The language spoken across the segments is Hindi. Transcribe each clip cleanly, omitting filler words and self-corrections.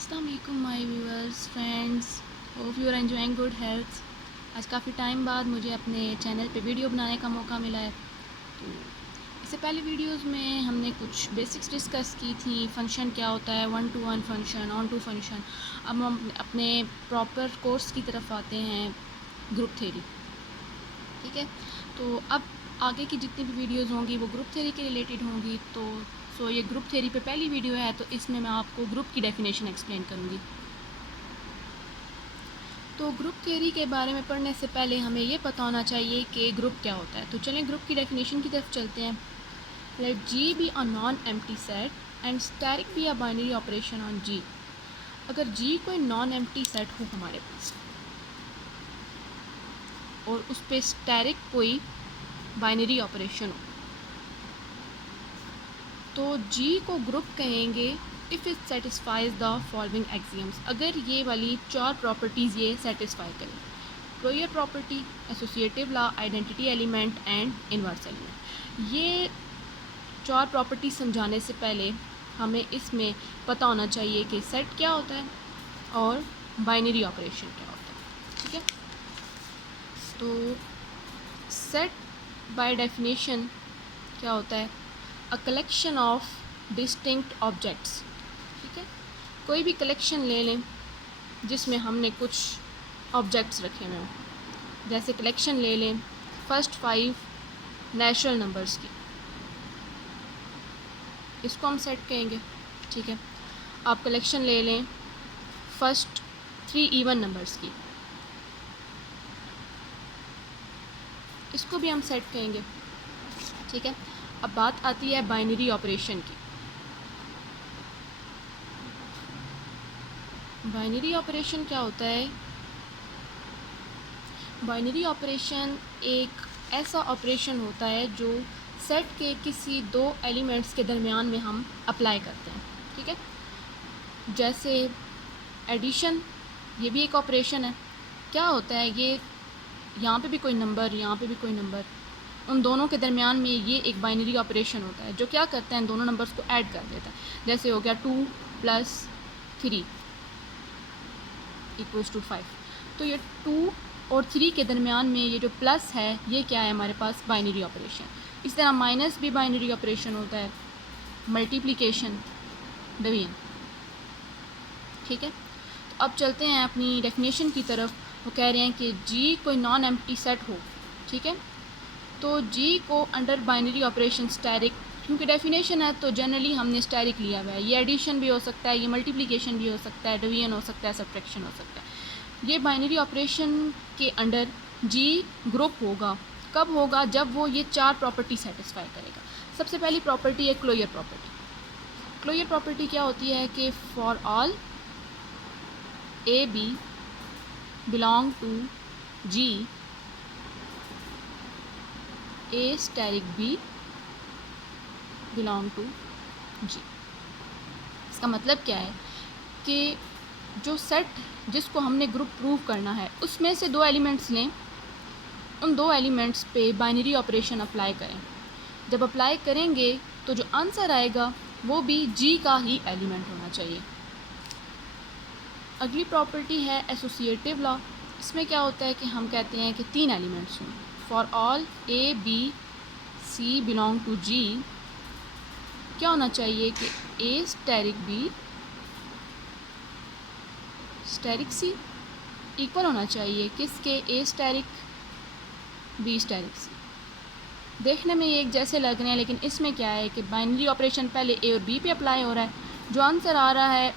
अस्सलाम वालेकुम my viewers friends, hope you are enjoying good health. आज काफ़ी टाइम बाद मुझे अपने चैनल पे वीडियो बनाने का मौका मिला है। तो इससे पहले वीडियोस में हमने कुछ बेसिक्स डिस्कस की थी। फंक्शन क्या होता है, 1 to 1 function, onto function. अब हम अपने प्रॉपर कोर्स की तरफ आते हैं, ग्रुप थ्योरी। ठीक है, तो अब आगे की जितनी भी वीडियोस होंगी वो ग्रुप थ्योरी के रिलेटेड होंगी। तो ये ग्रुप थ्योरी पे पहली वीडियो है, तो इसमें मैं आपको ग्रुप की डेफिनेशन एक्सप्लेन करूँगी। तो ग्रुप थ्योरी के बारे में पढ़ने से पहले हमें ये पता होना चाहिए कि ग्रुप क्या होता है। तो चलें ग्रुप की डेफिनेशन की तरफ चलते हैं। Let G be a non empty set and static be a binary operation on G. अगर जी कोई नॉन एम्प्टी सेट हो हमारे पास और उस पर स्टैटिक कोई बाइनरी ऑपरेशन हो, तो जी को ग्रुप कहेंगे if it satisfies the following axioms. अगर ये वाली चार प्रॉपर्टीज़ ये सेटिस्फाई करें: closure property, associative law, identity element and inverse element. ये चार प्रॉपर्टी समझाने से पहले हमें इसमें पता होना चाहिए कि सेट क्या होता है और बाइनरी ऑपरेशन क्या होता है। ठीक है, तो सेट बाय डेफिनेशन क्या होता है? A collection of distinct objects. ठीक है, कोई भी कलेक्शन ले लें जिसमें हमने कुछ ऑब्जेक्ट्स रखे हुए हों। जैसे कलेक्शन ले लें फर्स्ट 5 नेचुरल नंबर्स की, इसको हम सेट कहेंगे। ठीक है, आप कलेक्शन ले लें फर्स्ट 3 इवन नंबर्स की, इसको भी हम सेट कहेंगे। ठीक है, अब बात आती है बाइनरी ऑपरेशन की। बाइनरी ऑपरेशन क्या होता है? बाइनरी ऑपरेशन एक ऐसा ऑपरेशन होता है जो सेट के किसी दो एलिमेंट्स के दरमियान में हम अप्लाई करते हैं। ठीक है, जैसे एडिशन, ये भी एक ऑपरेशन है। क्या होता है ये? यहाँ पे भी कोई नंबर, यहाँ पे भी कोई नंबर, उन दोनों के दरमियान में ये एक बाइनरी ऑपरेशन होता है जो क्या करता है, दोनों नंबर्स को ऐड कर देता है। जैसे हो गया 2 + 3 = 5। तो ये 2 और 3 के दरमियान में ये जो प्लस है, ये क्या है हमारे पास? Binary operation. इस तरह माइनस भी बाइनरी ऑपरेशन होता है, मल्टीप्लिकेशन, डिवीजन। ठीक है, तो अब चलते हैं अपनी डेफिनेशन की तरफ। वो कह रहे हैं कि जी कोई नॉन एम्प्टी सेट हो। ठीक है, तो जी को अंडर बाइनरी ऑपरेशन स्टैटिक, क्योंकि डेफिनेशन है तो जनरली हमने स्टैटिक लिया हुआ है। ये एडिशन भी हो सकता है, ये मल्टीप्लिकेशन भी हो सकता है, डिवीजन हो सकता है, सब्ट्रैक्शन हो सकता है। ये बाइनरी ऑपरेशन के अंडर जी ग्रुप होगा। कब होगा? जब वो ये चार प्रॉपर्टी सेटिस्फाई करेगा। सबसे पहली प्रॉपर्टी है क्लोजर प्रॉपर्टी। क्लोजर प्रॉपर्टी क्या होती है कि for all a b belong to G, a static b belong to G. इसका मतलब क्या है कि जो सेट जिसको हमने ग्रुप प्रूव करना है, उसमें से दो एलिमेंट्स लें, उन दो एलिमेंट्स पे बाइनरी ऑपरेशन अप्लाई करें। जब अप्लाई करेंगे तो जो आंसर आएगा वो भी जी का ही एलिमेंट होना चाहिए। अगली प्रॉपर्टी है एसोसिएटिव लॉ। इसमें क्या होता है कि हम कहते हैं कि 3 एलिमेंट्स हों। For all a b c belong to G, क्या होना चाहिए कि a static b static c equal होना चाहिए किसके? A static b static c. देखने में ये एक जैसे लग रहे हैं, लेकिन इसमें क्या है कि बाइनरी ऑपरेशन पहले ए और बी पे अप्लाई हो रहा है, जो आंसर आ रहा है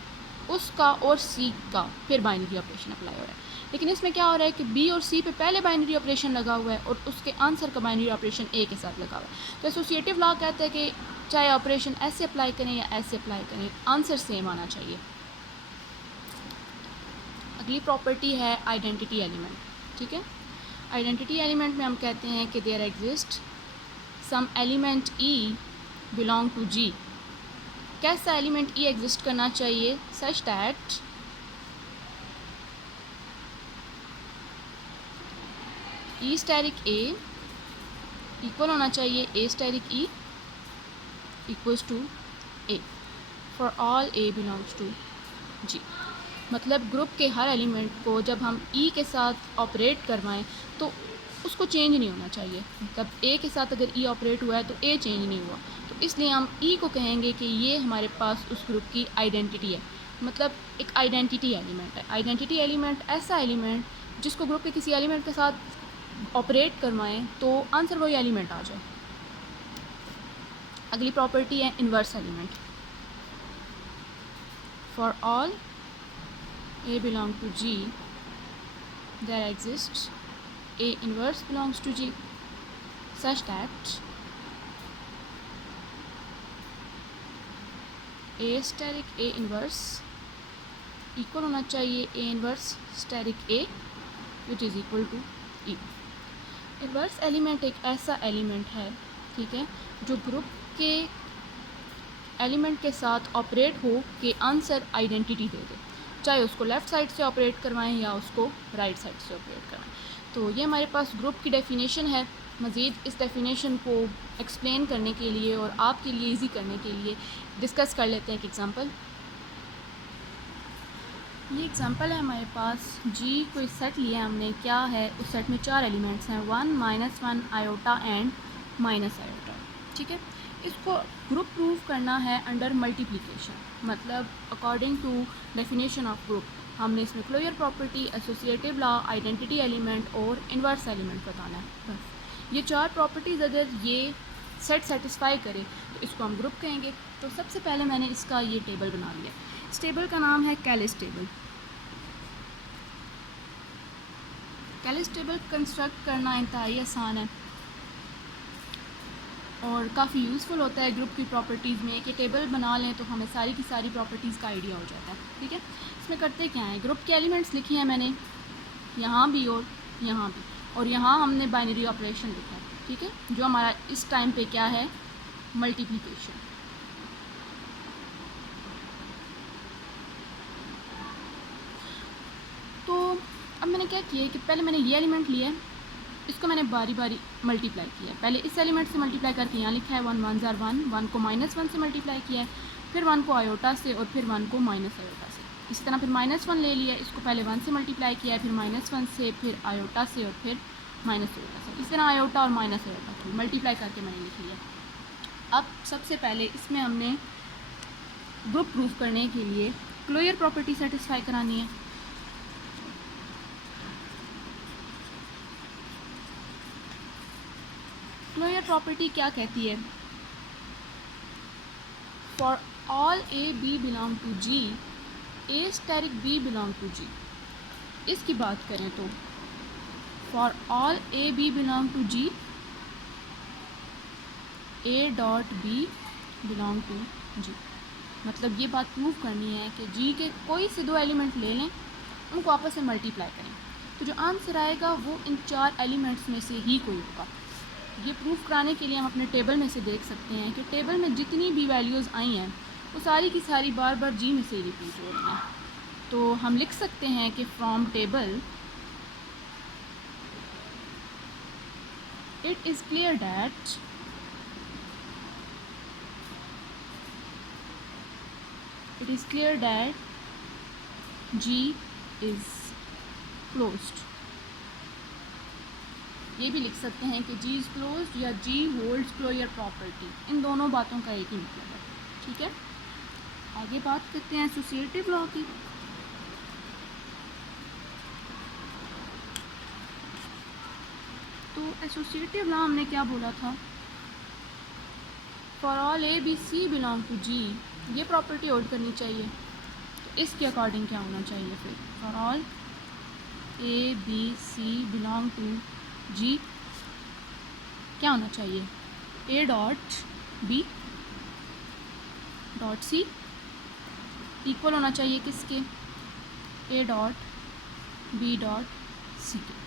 उसका और सी का फिर बाइनरी ऑपरेशन अप्लाई हो रहा है। लेकिन इसमें क्या हो रहा है कि बी और सी पे पहले बाइनरी ऑपरेशन लगा हुआ है और उसके आंसर का बाइनरी ऑपरेशन ए के साथ लगा हुआ है। तो एसोसिएटिव लॉ कहता है कि चाहे ऑपरेशन ऐसे अप्लाई करें या ऐसे अप्लाई करें, आंसर सेम आना चाहिए। अगली प्रॉपर्टी है आइडेंटिटी एलिमेंट। ठीक है, आइडेंटिटी एलिमेंट में हम कहते हैं कि there exist some element e belong to G. कैसा एलिमेंट ई एग्जिस्ट करना चाहिए? Such that e static a equal होना चाहिए a static e equals to a for all a belongs to G. मतलब ग्रुप के हर एलिमेंट को जब हम ई के साथ ऑपरेट करवाएं तो उसको चेंज नहीं होना चाहिए। मतलब ए के साथ अगर ई ऑपरेट हुआ है तो ए चेंज नहीं हुआ, तो इसलिए हम ई को कहेंगे कि ये हमारे पास उस ग्रुप की आइडेंटिटी है। मतलब एक आइडेंटिटी एलिमेंट है। आइडेंटिटी एलिमेंट ऐसा एलिमेंट जिसको ग्रुप के किसी एलिमेंट के साथ ऑपरेट करवाएं तो आंसर वही एलिमेंट आ जाए। अगली प्रॉपर्टी है inverse element. For all A belong to G, there exists A inverse belongs to G such that A steric A inverse equal होना चाहिए A inverse steric A which is equal to E। Inverse element एक ऐसा एलिमेंट है, ठीक है, जो ग्रुप के एलिमेंट के साथ ऑपरेट हो के आंसर आइडेंटिटी दे दे, चाहे उसको लेफ़्ट साइड से ऑपरेट करवाएं या उसको राइट साइड से ऑपरेट करवाएं। तो ये हमारे पास ग्रुप की डेफिनेशन है। मज़ीद इस डेफिनेशन को एक्सप्लेन करने के लिए और आपके लिए इजी करने के लिए डिस्कस कर लेते हैं एक एग्ज़ाम्पल। ये एग्ज़ाम्पल है हमारे पास। जी कोई सेट लिया है हमने, क्या है उस सेट में 4 एलिमेंट्स हैं, 1 -1 आयोटा एंड माइनस आयोटा, ठीक है। इसको ग्रुप प्रूव करना है अंडर मल्टीप्लिकेशन। मतलब according to definition of group हमने इसमें closure property, associative law, identity element और इन्वर्स एलिमेंट बताना है। बस ये 4 प्रॉपर्टीज़ अगर ये सेट सेटिस्फाई करे तो इसको हम ग्रुप कहेंगे। तो सबसे पहले मैंने इसका ये टेबल बना लिया। इस टेबल का नाम है Kallis table. Kallis table construct करना इंतहाई आसान है और काफ़ी यूज़फुल होता है ग्रुप की प्रॉपर्टीज़ में। कि टेबल बना लें तो हमें सारी की सारी प्रॉपर्टीज़ का आइडिया हो जाता है, ठीक है। इसमें करते क्या है, ग्रुप के एलिमेंट्स लिखे हैं मैंने यहाँ भी और यहाँ भी, और यहाँ हमने बाइनरी ऑपरेशन लिखा है, ठीक है, जो हमारा इस टाइम पे क्या है, मल्टीप्लिकेशन। तो अब मैंने क्या किया कि पहले मैंने ये एलिमेंट लिया है, इसको मैंने बारी बारी मल्टीप्लाई किया। पहले इस एलिमेंट से मल्टीप्लाई करके यहाँ लिखा है 1 1 ज़ार 1, 1 को -1 से मल्टीप्लाई किया है, फिर 1 को आयोटा से और फिर 1 को माइनस आयोटा से। इसी तरह फिर -1 ले लिया, इसको पहले 1 से मल्टीप्लाई किया है, फिर -1 से, फिर आयोटा से और फिर माइनस आयोटा से। इस तरह आयोटा और माइनस आयोटा को मल्टीप्लाई करके मैंने लिख लिया। अब सबसे पहले इसमें हमने ग्रुप प्रूफ करने के लिए क्लोजर प्रॉपर्टी सेटिस्फाई करानी है। क्लोजर प्रॉपर्टी क्या कहती है, for all a b belong to G, a steric b belong to G. इसकी बात करें तो for all a b belong to G, a dot b belong to G. मतलब ये बात प्रूव करनी है कि जी के कोई से 2 एलिमेंट ले लें, उनको आपस में मल्टीप्लाई करें तो जो आंसर आएगा वो इन 4 एलिमेंट्स में से ही कोई होगा। ये प्रूफ कराने के लिए हम अपने टेबल में से देख सकते हैं कि टेबल में जितनी भी वैल्यूज़ आई हैं वो सारी की सारी बार बार जी में से ही रिपीट हो रही हैं। तो हम लिख सकते हैं कि from table it is clear that G is closed। ये भी लिख सकते हैं कि G is closed या G holds closure property। इन दोनों बातों का एक ही मतलब है, ठीक है। आगे बात करते हैं एसोसिएटिव लॉ की। तो एसोसिएटिव लॉ हमने क्या बोला था, for all a b c belong to G, ये प्रॉपर्टी होल्ड करनी चाहिए। तो इसके अकॉर्डिंग क्या होना चाहिए फिर, for all a b c belong to G क्या होना चाहिए, a dot b dot c equal होना चाहिए किसके, a dot b dot c के।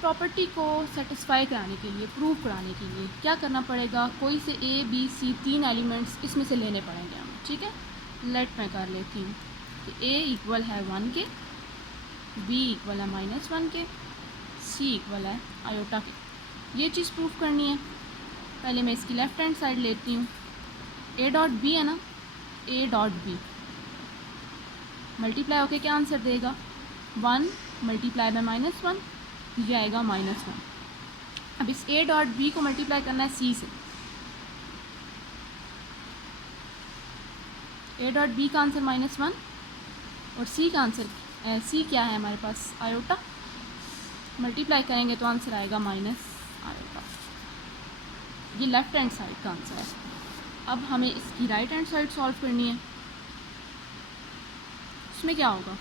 प्रॉपर्टी को सेटिस्फाई कराने के लिए, प्रूव कराने के लिए क्या करना पड़ेगा, कोई से ए बी सी 3 एलिमेंट्स इसमें से लेने पड़ेंगे हमें, ठीक है। लेट मैं कर लेती हूँ कि ए इक्वल है 1 के, बी इक्वल है -1 के, सी इक्वल है आयोटा के। ये चीज़ प्रूफ करनी है। पहले मैं इसकी लेफ़्ट हैंड साइड लेती हूँ, ए डॉट बी है ना, ए डॉट बी मल्टीप्लाई होके क्या आंसर देगा, 1 मल्टीप्लाई बाय -1, ये आएगा -1। अब इस a डॉट b को मल्टीप्लाई करना है c से। a डॉट b का आंसर -1 और c का आंसर c क्या है हमारे पास, आयोटा। मल्टीप्लाई करेंगे तो आंसर आएगा -आयोटा। ये लेफ़्ट हैंड साइड का आंसर है। अब हमें इसकी राइट हैंड साइड सॉल्व करनी है। इसमें क्या होगा,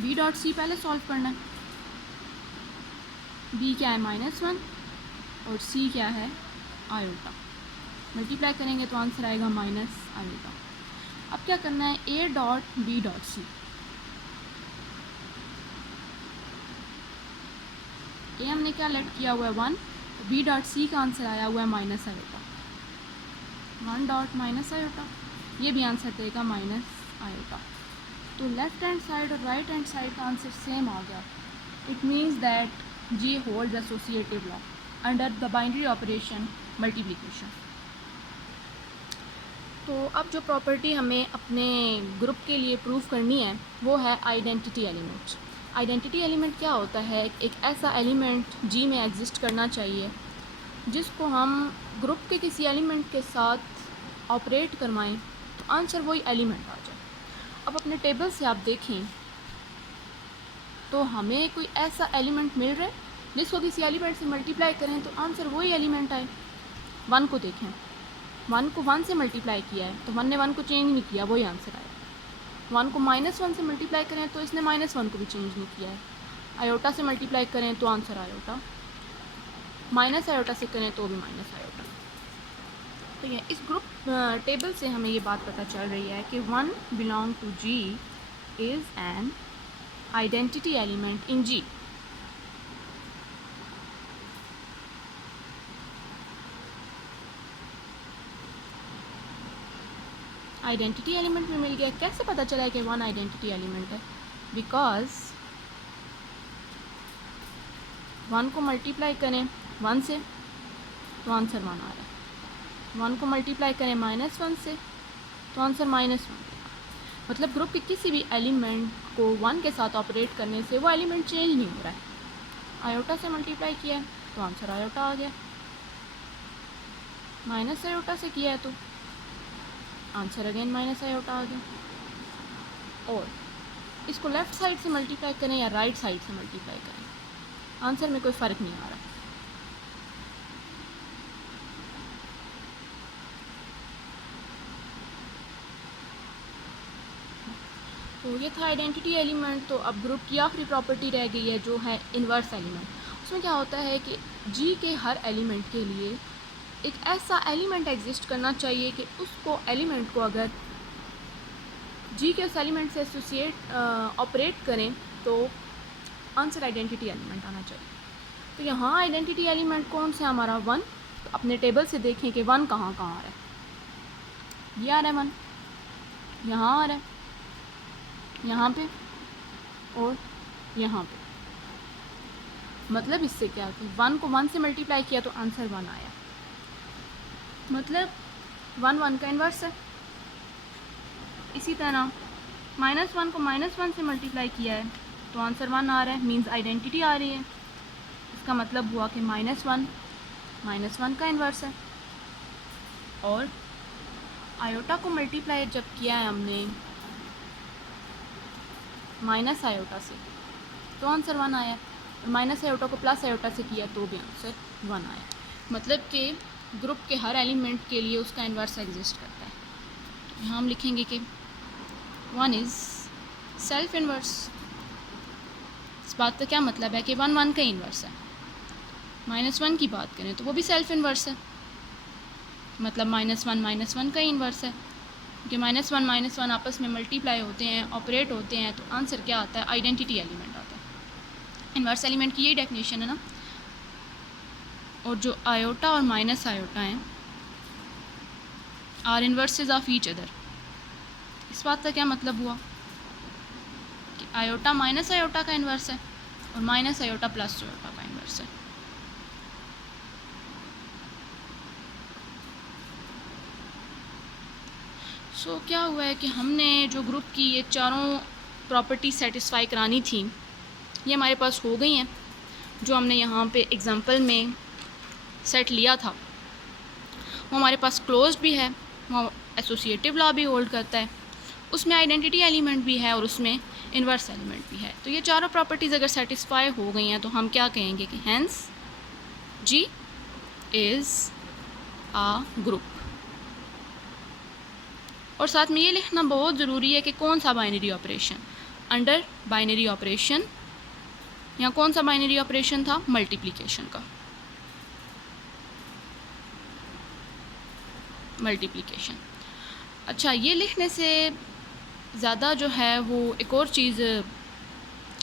b डॉट c पहले सॉल्व करना है। b क्या है -1 और c क्या है, आयोटा। मल्टीप्लाई करेंगे तो आंसर आएगा -आयोटा। अब क्या करना है, a dot b dot c। ए हमने क्या लेट किया हुआ है 1, b डॉट c का आंसर आया हुआ है -आयोटा। 1 डॉट -आयोटा, ये भी आंसर देगा -आयोटा। तो लेफ्ट हैंड साइड और राइट हैंड साइड का आंसर सेम आ गया। It means that G holds associative law under the binary operation multiplication. तो अब जो प्रॉपर्टी हमें अपने ग्रुप के लिए प्रूव करनी है वो है आइडेंटिटी एलिमेंट। आइडेंटिटी एलिमेंट क्या होता है, एक ऐसा एलिमेंट जी में एग्जिस्ट करना चाहिए जिसको हम ग्रुप के किसी एलिमेंट के साथ ऑपरेट करवाएं तो आंसर वही एलिमेंट आ जाए। अब अपने टेबल से आप देखें तो हमें कोई ऐसा एलिमेंट मिल रहा है जिसको किसी एलिमेंट से मल्टीप्लाई करें तो आंसर वही एलिमेंट आए। 1 को देखें, 1 को 1 से मल्टीप्लाई किया है तो 1 ने 1 को चेंज नहीं किया, वही आंसर आया। 1 को -1 से मल्टीप्लाई करें तो इसने -1 को भी चेंज नहीं किया है। आयोटा से मल्टीप्लाई करें तो आंसर आयोटा, माइनस आयोटा से करें तो भी -आयोटा। तो ये इस ग्रुप टेबल से हमें ये बात पता चल रही है कि 1 belong to G is an identity element in G। Identity element में मिल गया। कैसे पता चला है कि 1 आइडेंटिटी एलिमेंट है, बिकॉज 1 को मल्टीप्लाई करें 1 से तो आंसर 1 आ रहा है। 1 को मल्टीप्लाई करें -1 से तो आंसर -1 देगा। मतलब ग्रुप के किसी भी एलिमेंट को 1 के साथ ऑपरेट करने से वो एलिमेंट चेंज नहीं हो रहा है। आयोटा से मल्टीप्लाई किया है तो आंसर आयोटा आ गया, माइनस आयोटा से किया है तो आंसर अगेन -आयोटा आ गया। और इसको लेफ़्ट साइड से मल्टीप्लाई करें या राइट साइड से मल्टीप्लाई करें, आंसर में कोई फ़र्क नहीं आ रहा। तो ये था आइडेंटिटी एलिमेंट। तो अब ग्रुप की आखिरी प्रॉपर्टी रह गई है जो है इन्वर्स एलिमेंट। उसमें क्या होता है कि जी के हर एलिमेंट के लिए एक ऐसा एलिमेंट एग्जिस्ट करना चाहिए कि उसको एलिमेंट को अगर जी के उस एलिमेंट से एसोसिएट ऑपरेट करें तो आंसर आइडेंटिटी एलिमेंट आना चाहिए। तो यहाँ आइडेंटिटी एलिमेंट कौन सा हमारा 1। तो अपने टेबल से देखें कि 1 कहाँ कहाँ आ रहा है। ये आ रहा है 1, यहाँ आ रहा है, यहाँ पे और यहाँ पे। मतलब इससे क्या कि 1 को 1 से मल्टीप्लाई किया तो आंसर 1 आया। मतलब 1 का इन्वर्स है। इसी तरह -1 को -1 से मल्टीप्लाई किया है तो आंसर 1 आ रहा है, मींस आइडेंटिटी आ रही है। इसका मतलब हुआ कि -1 का इन्वर्स है। और आयोटा को मल्टीप्लाई जब किया है हमने माइनस आयोटा से तो आंसर 1 आया, और माइनस आयोटा को प्लस आयोटा से किया तो भी आंसर 1 आया। मतलब कि ग्रुप के हर एलिमेंट के लिए उसका इन्वर्स एग्जिस्ट करता है। तो यहाँ हम लिखेंगे कि 1 इज़ सेल्फ इन्वर्स। इस बात का क्या मतलब है कि 1 का इन्वर्स है। -1 की बात करें तो वो भी सेल्फ इन्वर्स है, मतलब -1 का इन्वर्स है। कि -1 आपस में मल्टीप्लाई होते हैं, ऑपरेट होते हैं, तो आंसर क्या आता है, आइडेंटिटी एलिमेंट आता है। इन्वर्स एलिमेंट की यही डेफिनेशन है ना। और जो आयोटा और माइनस आयोटा हैं are inverses of each other. इस बात का क्या मतलब हुआ कि आयोटा माइनस आयोटा का इन्वर्स है और माइनस आयोटा प्लस आयोटा का इन्वर्स है। सो क्या हुआ है कि हमने जो ग्रुप की ये चारों प्रॉपर्टी सेटिस्फाई करानी थी ये हमारे पास हो गई हैं। जो हमने यहाँ पे एग्ज़ाम्पल में सेट लिया था वो हमारे पास क्लोज्ड भी है, वो एसोसिएटिव लॉ भी होल्ड करता है, उसमें आइडेंटिटी एलिमेंट भी है और उसमें इन्वर्स एलिमेंट भी है। तो ये चारों प्रॉपर्टीज़ अगर सेटिस्फाई हो गई हैं तो हम क्या कहेंगे कि hence G is a group. और साथ में ये लिखना बहुत ज़रूरी है कि कौन सा binary operation, under binary operation, यहाँ कौन सा बाइनरी ऑपरेशन था, मल्टीप्लिकेशन का, मल्टीप्लिकेशन। अच्छा, ये लिखने से ज़्यादा जो है वो एक और चीज़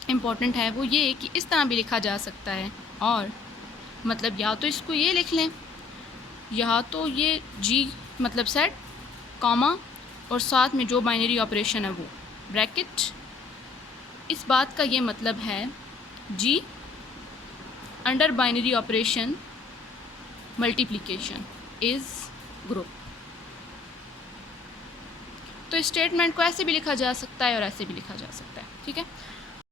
इम्पॉर्टेंट है, वो ये कि इस तरह भी लिखा जा सकता है। और मतलब या तो इसको ये लिख लें या तो ये जी मतलब सेट कॉमा और साथ में जो बाइनरी ऑपरेशन है वो ब्रैकेट। इस बात का ये मतलब है G under binary operation multiplication is group. तो इस स्टेटमेंट को ऐसे भी लिखा जा सकता है और ऐसे भी लिखा जा सकता है, ठीक है।